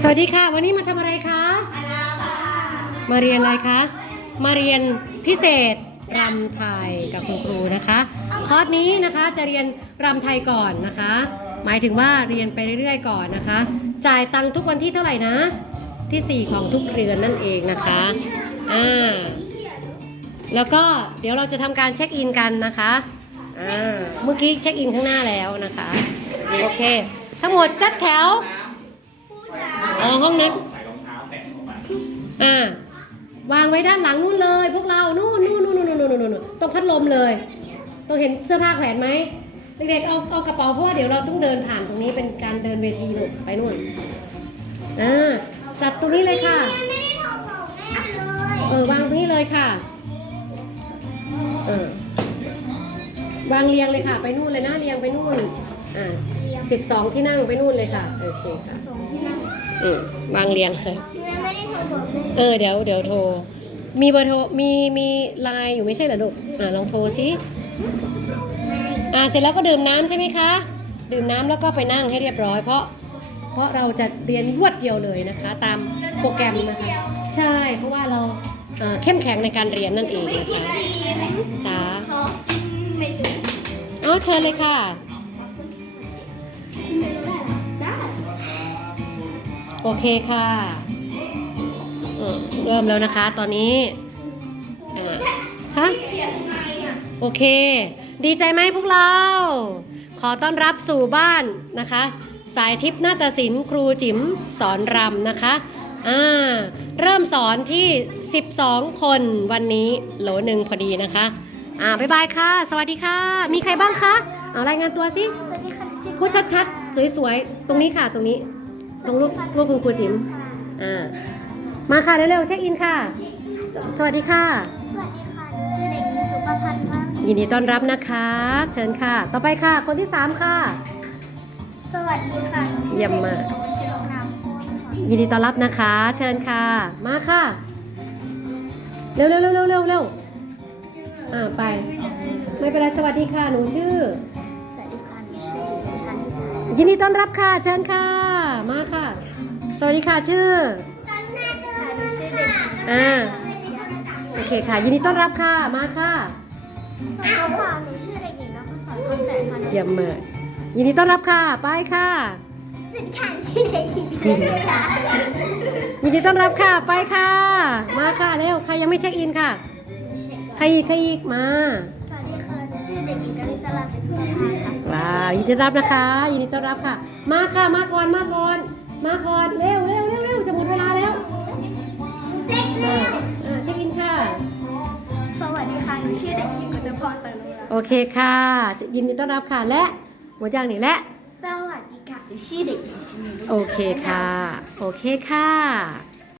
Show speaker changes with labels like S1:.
S1: สวัสดีค่ะ วันนี้มาทำอะไรคะมาเรียนอะไรคะ มาเรียนพิเศษรำไทยกับคุณครูนะคะคอร์สนี้นะคะจะเรียนรำไทยก่อนนะคะ หมายถึงว่าเรียนไปเรื่อยๆ ก่อนนะคะ จ่ายตังค์ทุกวันที่เท่าไหร่นะ ที่ 4 ของทุกเดือนนั่นเองนะคะอ่าแล้วก็เดี๋ยวเราจะทำการเช็คอินกันนะคะอ่าเมื่อกี้เช็คอินข้างหน้าแล้วนะคะโอเค ทั้งหมดจัดแถว อ๋อห้องน้ำอ่าวางไว้ด้านหลังนู่นเลย พวกเรานู่นนู่นนู่นนู่นนู่นนู่นนู่นตรงพัดลมเลย ต้องเห็นเสื้อผ้าแขวนไหมเด็กๆเอาเอากระเป๋าเพราะว่าเดี๋ยวเราต้องเดินผ่านตรงนี้เป็นการเดินเวทีลูกไปนู่นอ่าจัดตรงนี้เลยค่ะ
S2: ไม่ได้โทรบอกแม่เลย
S1: เออวางตรงนี้เลยค่ะ วางเรียงเลยค่ะ ไปนู่นเลยนะเรียงไปนู่นอ่าสิบสองที่นั่งไปนู่นเลยค่ะโอเคค่ะ
S2: ส่งที่นั่ง
S1: อืมวางเรียงเลย
S2: หนูยังไม่ได้โทรบอกแม่
S1: เออเดี๋ยวเดี๋ยวโทร มีเบอร์โทรมีมีไลน์อยู่ไม่ใช่เหรอลูกอ่าลองโทรสิอ่าเสร็จแล้วก็ดื่มน้ำใช่ไหมคะ ดื่มน้ำแล้วก็ไปนั่งให้เรียบร้อย เพราะเพราะเราจะเรียนรวดเดียวเลยนะคะ ตามโปรแกรมนะคะ ใช่เพราะว่าเราเอ่อเข้มแข็งในการเรียนนั่นเอง
S2: ไม่
S1: นะ
S2: กิน
S1: คะ
S2: อะไรไหม
S1: จ้า
S2: ขอไม่รู้
S1: อ๋อเชิญเลยค่ะ โอเคค่ะเริ่มแล้วนะคะ ตอนนี้ฮะ
S2: เสียงไงอะ
S1: โอเค ดีใจไหมพวกเรา ขอต้อนรับสู่บ้านนะคะ สายทิพย์นาฏศิลป์ครูจิ๋มสอนรำนะคะอ่าเริ่มสอนที่ 12 คนวันนี้โหลหนึ่งพอดีนะคะ อ่าบ๊ายบายค่ะ สวัสดีค่ะ มีใครบ้างคะเอารายงานตัวสิ
S2: สวัสดีค่ะชื่อ
S1: พูดชัดๆ สวยๆ ตรงนี้ค่ะ ตรงนี้ ตรงรูปรูปคุณครูจิ๋มอ่า มาค่ะ เร็วๆ เช็คอินค่ะ สสวัสดีค่ะ
S2: สวัสดีค่ะชื่อเด็กหญิงสุภพันธ์ว่าง
S1: ยินดีต้อนรับนะคะ เชิญค่ะ ต่อไปค่ะ คนที่3ค่ะ
S2: สวัสดีค่ะหนูชื่อ
S1: เยี่ยมมาก
S2: เด็กหญิงวชิรนามโคตรค่ะ
S1: ยินดีต้อนรับนะคะ เชิญค่ะ มาค่ะ เร็วเร็วเร็วเร็วเร็วเร็ว อ่าไป ไม่เป็นไรสวัสดีค่ะ หนูชื่อ
S2: สวัสดีค่ะหนูชื่อเด็กหญิงชาลิสา
S1: ยินดีต้อนรับค่ะ เชิญค่ะ มาค่ะ สวัสดีค่ะชื่อ
S2: กันแม่เดินหนูชื่อเด็กหญิง
S1: อ่า โอเคค่ะ ยินดีต้อนรับค่ะ มาค่ะ
S2: สวัสดีค่ะหนูชื่อเด็กหญิงนภศรคำแสนค่ะ
S1: เยี่ยมมากยินดีต้อนรับค่ะ ไปค่ะ
S2: สวัสดีค่ะหนูชื่อเด็กหญิงเด็กหญิงค่ะ
S1: ยินดีต้อนรับค่ะ ไปค่ะ มาค่ะ เร็ว ใครยังไม่เช็คอินค่ะ ใครอีกใครอีกมา
S2: สวัสดีค่ะหนูชื่อเด็กหญิงกฤษราศิทธิประภาค่ะ
S1: ว้าวยินดีต้อนรับนะคะยินดีต้อนรับค่ะ มาค่ะมาก่อนมาก่อนมาก่อนเร็วเร็วเร็วเร็วจะหมดเวลาแล้ว
S2: เซ็กเล
S1: อ่ายอ่าเช็คอินค่ะ
S2: สวัสดีค่ะหนูชื่อเด็กหญิงกุจพรเตยลุลา
S1: โอเคค่ะยินดีต้อนรับค่ะและหมดอย่างนี้และ
S2: สวัสดีค่ะหนูชื่อเด็กหญิงชินี
S1: โอเคค่ะ โอเคค่ะ